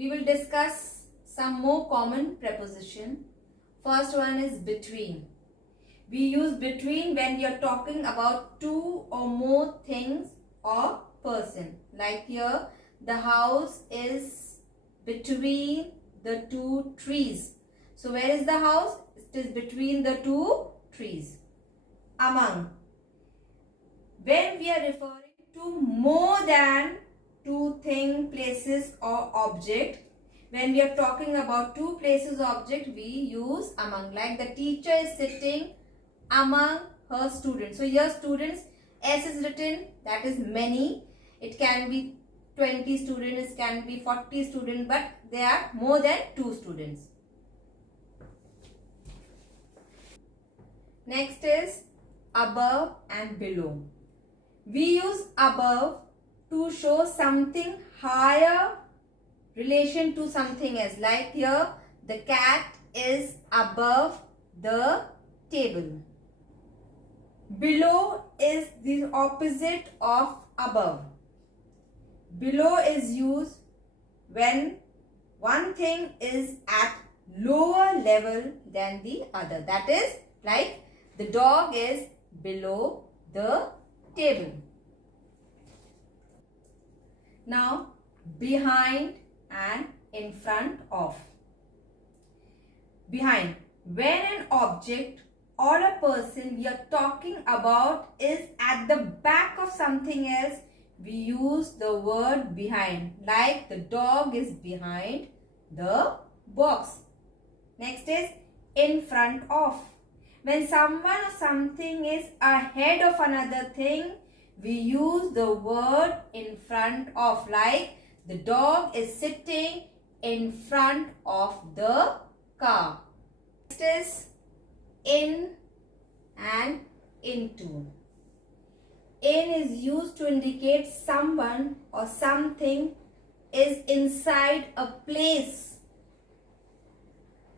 we will discuss some more common preposition. First one is between. We use between when we are talking about two or more things or person. Like here, the house is between the two trees. So where is the house? It is between the two trees. Among. When we are referring to more than two things, places or object, when we are talking about two places or object, we use among. Like the teacher is sitting among her students. So here students, S is written, that is many. It can be 20 students, it can be 40 students, but there are more than two students. Next is above and below. We use above to show something higher relation to something else. Like here, the cat is above the table. Below is the opposite of above. Below is used when one thing is at lower level than the other. That is like the dog is below the table. Now, behind and in front of. Behind. When an object or a person we are talking about is at the back of something else, we use the word behind. Like the dog is behind the box. Next is in front of. When someone or something is ahead of another thing, we use the word in front of. Like the dog is sitting in front of the car. Next is in and into. In is used to indicate someone or something is inside a place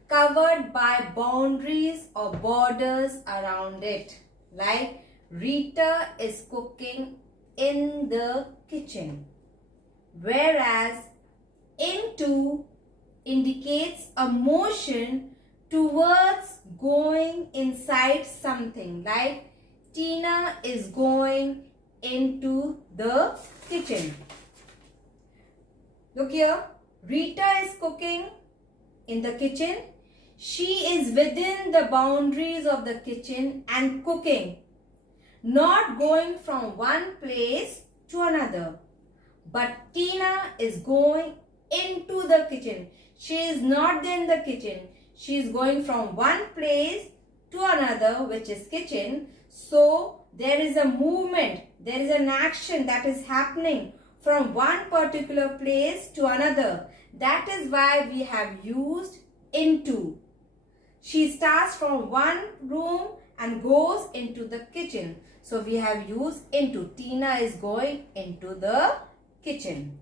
covered by boundaries or borders around it. Like Rita is cooking in the kitchen. Whereas into indicates a motion towards going inside something. Like Tina is going into the kitchen. Look here. Rita is cooking in the kitchen. She is within the boundaries of the kitchen and cooking. Not going from one place to another. But Tina is going into the kitchen. She is not in the kitchen. She is going from one place to another, which is kitchen. So there is a movement, there is an action that is happening from one particular place to another. That is why we have used into. She starts from one room and goes into the kitchen. So we have used into. Tina is going into the kitchen.